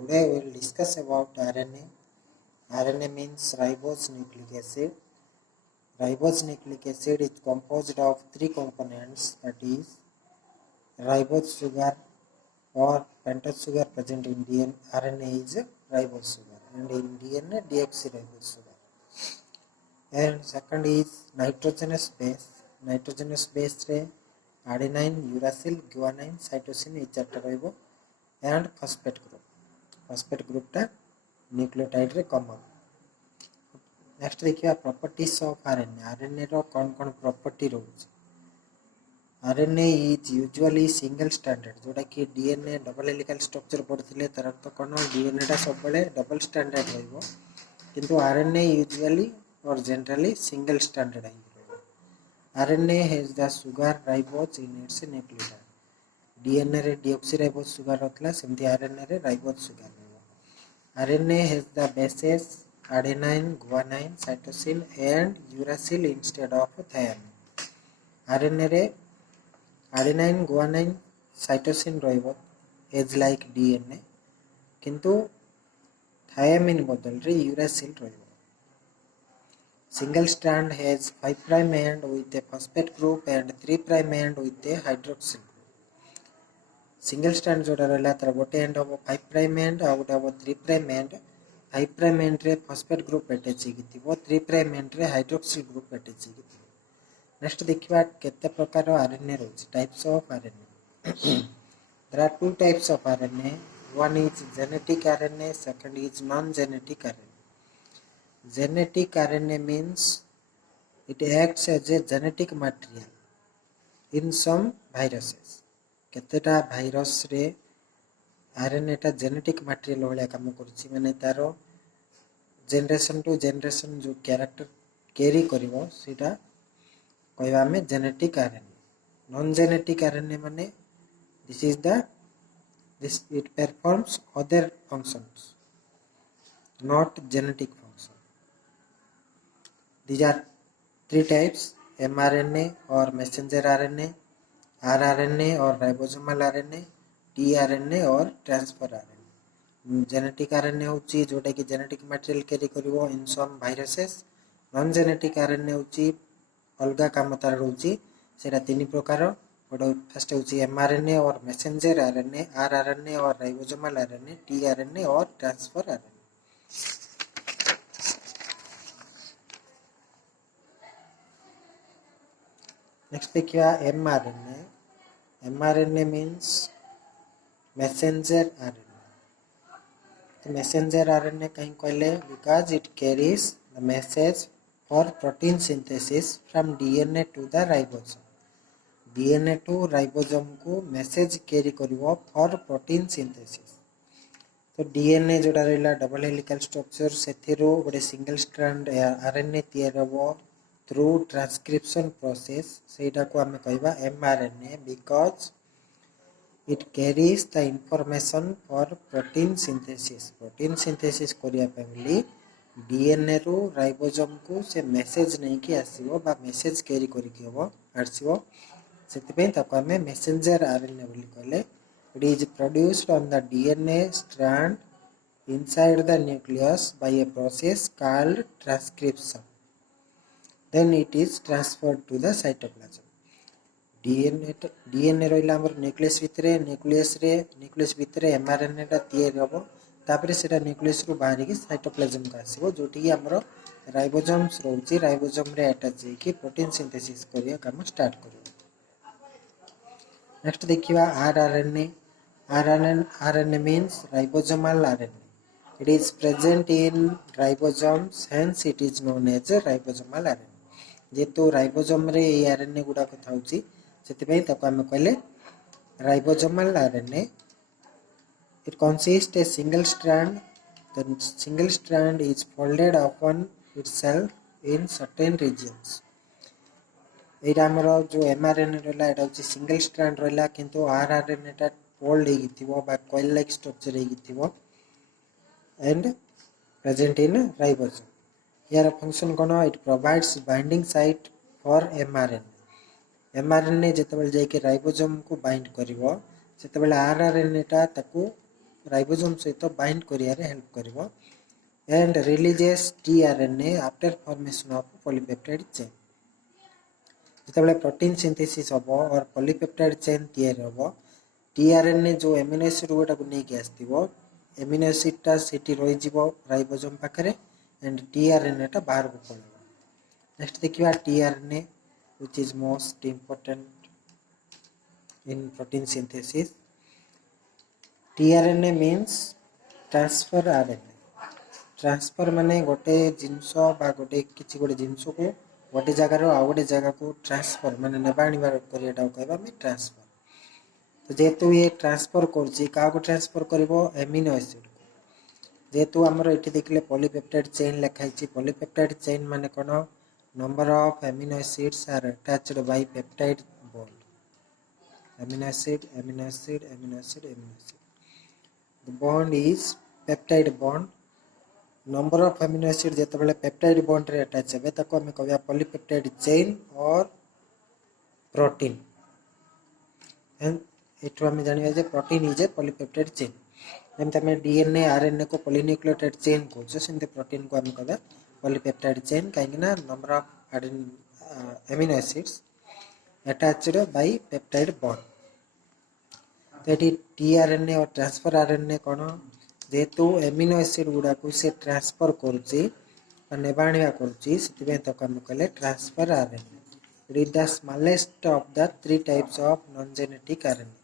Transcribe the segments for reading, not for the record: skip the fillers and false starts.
Today we will discuss about RNA. RNA means ribose nucleic acid. Ribose nucleic acid is composed of three components, that is ribose sugar or pentose sugar present in DNA. RNA is ribose sugar and in DNA deoxyribose sugar. And second is nitrogenous base. Nitrogenous base re adenine, uracil, guanine, cytosine এই চারটা রইব and phosphate group. Phosphate group টা nucleotide रे common. Next देखिए properties of RNA. RNA रो कौन property rose. RNA is usually single stranded जोटा कि DNA double helical structure पढ़थिले तार अर्थ कोन DNA टा सब बेले double stranded रहइबो किंतु RNA usually or generally single stranded रहइबो. RNA has the sugar ribose in its nucleotide. DNA रे deoxyribose sugar रहतला सेमति RNA रे ribose sugar रहइबो. RNA has the bases adenine, guanine, cytosine and uracil instead of thymine. RNA रे adenine, guanine, cytosine ରହିବ as like DNA किंतु thymine बदल रे uracil ରହିବ. Single strand has 5' end with a phosphate group and 3' end with a hydroxyl group. Single strand जोड़ा रहला तार गोटे एंड हो 5' end आ गोटे हो 3' end. 5' end रे phosphate group अटैच हेगी थिबो 3' end रे hydroxyl group अटैच हेगी थिबो. नेक्स्ट देखिबा केते प्रकार RNA रहउछि. Types of RNA. There are two types of RNA. One is genetic RNA, second is non-genetic RNA. Genetic RNA means it acts as a genetic material in some viruses. केतेटा virus रे RNA टा genetic material होले काम करछि माने तारो generation to generation जो character carry करिवो सेटा कहबा में genetic RNA. Non genetic RNA माने this it performs other functions, not genetic function. These are three types: mRNA or messenger RNA, rRNA or ribosomal RNA, tRNA or transfer RNA. Genetic RNA होची जोटा कि genetic material carry करिवो in some viruses. Non genetic RNA होची अलगा काम तार होची सेटा तीन प्रकार. फर्स्ट होची mRNA और messenger RNA, rRNA और ribosomal RNA, tRNA और transfer RNA. Next देखिए mRNA. mRNA means messenger RNA. तो messenger RNA कहीं कहले because it carries the message for protein synthesis from DNA to the ribosome. DNA to ribosome को message carry करिवो for protein synthesis. तो DNA जोड़ा रहला double helical structure सेथिरो गोटे single strand RNA तैयार हबो through transcription process. सेटा को हमें कहबा mRNA because it carries the information for protein synthesis. Protein synthesis करिया पयली DNA रो ribosome को से message नहीं कि आसीबो बा message carry करी कि हबो आसीबो सेति पे ताको हमें messenger RNA बोली कहले. It is produced on the DNA strand inside the nucleus by a process called transcription. Then it is transferred to the cytoplasm. DNA रहिला हमर न्यूक्लियस भितरे mRNA टा तैयार हबो तापरे सेटा न्यूक्लियस रु बाहरी कि साइटोप्लाज्म का आसीबो जोटी हमर राइबोसोम्स रहउची. राइबोसोम रे अटैच हे कि प्रोटीन सिंथेसिस करिया काम स्टार्ट करियो. नेक्स्ट देखिबा rRNA. rRNA means ribosomal RNA. It is present in ribosomes, hence it is known as ribosomal RNA. जेतु राइबोसोम रे ए RNA गुडा को थाउची सेति पई ताको हम कहले ribosomal RNA. It consists a single strand. The single strand is folded upon itself in certain regions. एटा हमरो जो mRNA रहला एटा होची सिंगल स्ट्रैंड रहला किंतु rRNA टा फोल्ड हेगी थिबो बा कॉइल लाइक स्ट्रक्चर हेगी थिबो and present in ribosome. Here function cone it provides binding site for mRNA. mRNA जेतेबेले जाय के राइबोसोम को बाइंड करिवो सेतेबेले rRNA टा ताकू राइबोसोम सहित बाइंड करियारे हेल्प करिवो and releases tRNA after formation of polypeptide chain जितेबाला प्रोटीन सिंथेसिस हम और पॉलीपेप्टाइड चेन तैयारी हम टीआरएनए जो एमिनो एसिड गुटा को नहीं आसो एमिनो एसिडटा सेठी रही राइबोसोम पाखे एंड टीआरएनए बाहर को पड़े नेक्स्ट देखिए tRNA which is most important in protein synthesis. tRNA means transfer RNA. Transfer माने गोटे जिनस बा गोटे किसी गोटे जिनस को गोटे जगार आउ गोटे जगह को ट्रांसफर माने नेबा आनिबार करियाटा कहबा आमे ट्रांसफर तो जेहेतु ये ट्रांसफर करछि का को ट्रांसफर करबो एमिनो एसिड को जेहेतु हमर एठी देखले पॉलीपेप्टाइड चेन लिखाई छि पॉलीपेप्टाइड चेन माने कोन number of amino acids are attached by peptide bond amino acid amino acid amino acid amino acid the bond is peptide bond number of amino acid जेतबेले peptide bond रे attach हेबे ताको हमें कहबा polypeptide chain or protein and एठो हमें जानिबा जे protein is a polypeptide chain जेम तमे डीएनए आरएनए को पॉलीन्यूक्लियोटाइड चेन को सेमते प्रोटीन को हम कहबा पॉलीपेप्टाइड चेन कहीं number of amino acids attached by peptide bond तो ये टीआरएनए और ट्रांसफर आरएनए कौन जेहेतु एमिनो एसिड गुड़ा को से ट्रांसफर करुच्ची नेबाणिया करुच्ची से कहले transfer RNA it is the smallest of the 3 types of non genetic RNA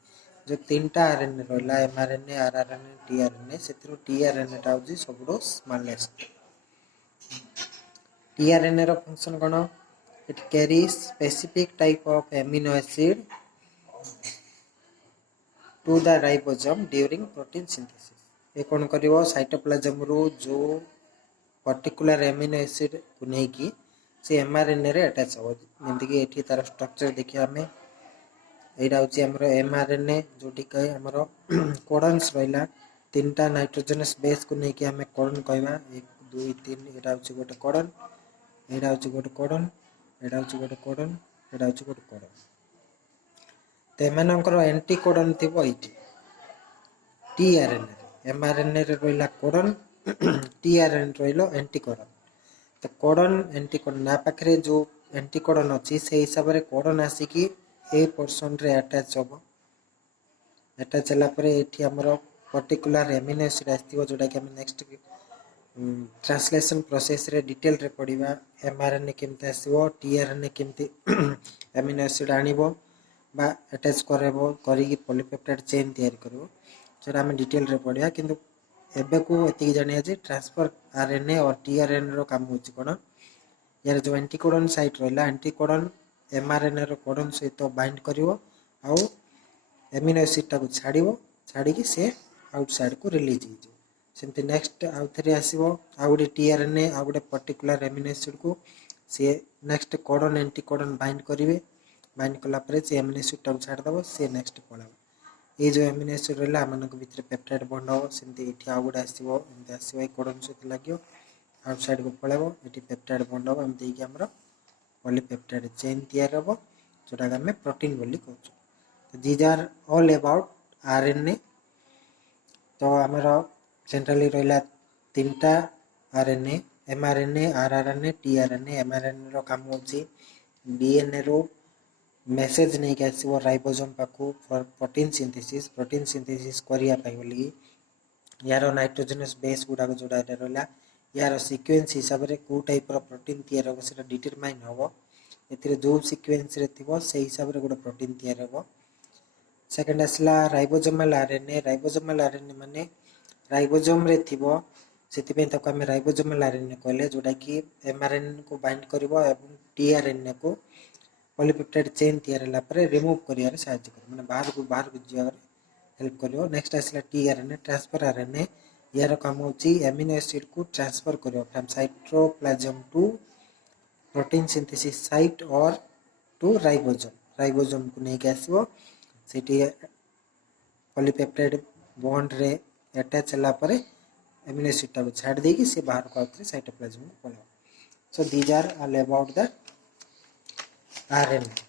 जो 3टा आरएनए रहला एमआरएनए आरआरएनए टीआरएनए से टीआरएनए टा होजी सबरो स्मॉलेस्ट tRNA रो फंक्शन कोन it carries specific type of amino acid to the ribosome during protein synthesis ये कोन करिवो साइटोप्लाज्म रो जो पर्टिकुलर एमिनो एसिड को नै की से एमआरएनए रे अटैच हो जेंति कि एठी तार स्ट्रक्चर देखि हमें एडा होची हमरो एमआरएनए जोटी कहे हमरो कोडन्स रहला 3टा नाइट्रोजनस बेस को नै कि हमें कोडन कहबा 1 2 3 एडा होची गोटे कोडन एडा होची गोटे कोडन एडा होची गोटे कोडन एडा होची गोटे कोडन तेमानकर एंटी कोडन थिबो इटी टीआरएनए एमआरएनए रे रहला कोडन टीआरएनए रहलो एंटी कोडन तो कोडन एंटी कोडन ना पाखरे जो एंटी कोडन अछि से हिसाब रे कोडन आसी कि ए पोर्शन रे अटैच होबो अटैच होला परे एठी हमरो पर्टिकुलर एमिनो एसिड आस्तिबो जोटा कि हम नेक्स्ट ट्रांसलेशन प्रोसेस रे डिटेल रे पढिबा एमआरएनए केमते आसीबो टीआरएनए केमते एमिनो एसिड आनिबो बा अटैच करबो करी कि पॉलीपेप्टाइड चेन तैयार करबो जोरा हम डिटेल रे पढिया किंतु एबे को एति जानिया जे ट्रांसफर आरएनए और टीआरएनए रो काम होची कोन यार जो एंटीकोडन साइट रहला एंटीकोडन एमआरएनए रो कोडन सहित बाइंड करिवो आउ एमिनो एसिड टा को छाड़ी कि से आउटसाइड को रिलीज हिजो सेमते नेक्स्ट आउ थरे आसीबो आउ गोटे टीआरएनए आउ गोटे पर्टिकुलर एमिनो एसिड को से नेक्स्ट कोडन एंटीकोडन बाइंड करिवे बाइंड कला परे से एमिनो एसिड टा छाड़ दबो से नेक्स्ट पळाबो ए जो एमिनो एसिड रहला हमन को भीतर पेप्टाइड बॉन्ड हो सेमते एठी आउ गोटे आसीबो एमते आसीबो ए कोडन सहित लागियो आउटसाइड को पळाबो एठी पेप्टाइड बॉन्ड हो एमते कि हमरो पॉलीपेप्टाइड चेन तैयार होबो जोटा हमें प्रोटीन बोली कहू तो these are all about RNA तो हमरो सेंट्रली रहला 3टा RNA mRNA rRNA tRNA mRNA रो काम होची डीएनए रो मेसेज नै के आसीबो राइबोसोम पाखु फॉर प्रोटीन सिंथेसिस करिया पाई बोली यार नाइट्रोजनस बेस गुडा को जोडा रहला यार सीक्वेंस हिसाब रे को टाइप रो प्रोटीन तैयार हो सेटा डिटरमाइन होबो एथिरे जो सीक्वेंस रे थिबो से हिसाब रे गोटे प्रोटीन तैयार होबो सेकंड असला राइबोसोमल आरएनए माने राइबोसोम रे थिबो सेति पे तक हम राइबोसोमल आरएनए कहले जोटा कि एमआरएनए को बाइंड करबो एवं टीआरएनए को पॉलीपेप्टाइड चेन तैयार होला परे रिमूव करिया रे सहायता कर माने बाहर को जिया हेल्प करियो नेक्स्ट असला टीआरएनए ट्रांसफर आरएनए यार काम होची एमिनो एसिड को ट्रांसफर करियो from cytoplasm to protein synthesis site और टू राइबोसोम को नै के आसीबो सेठी पॉलीपेप्टाइड बॉन्ड रे अटैच होला परे एमिनो एसिड टा को छाड़ देकी से बाहर को आउथरे साइटोप्लाज्म को पळा so these are all about the RNA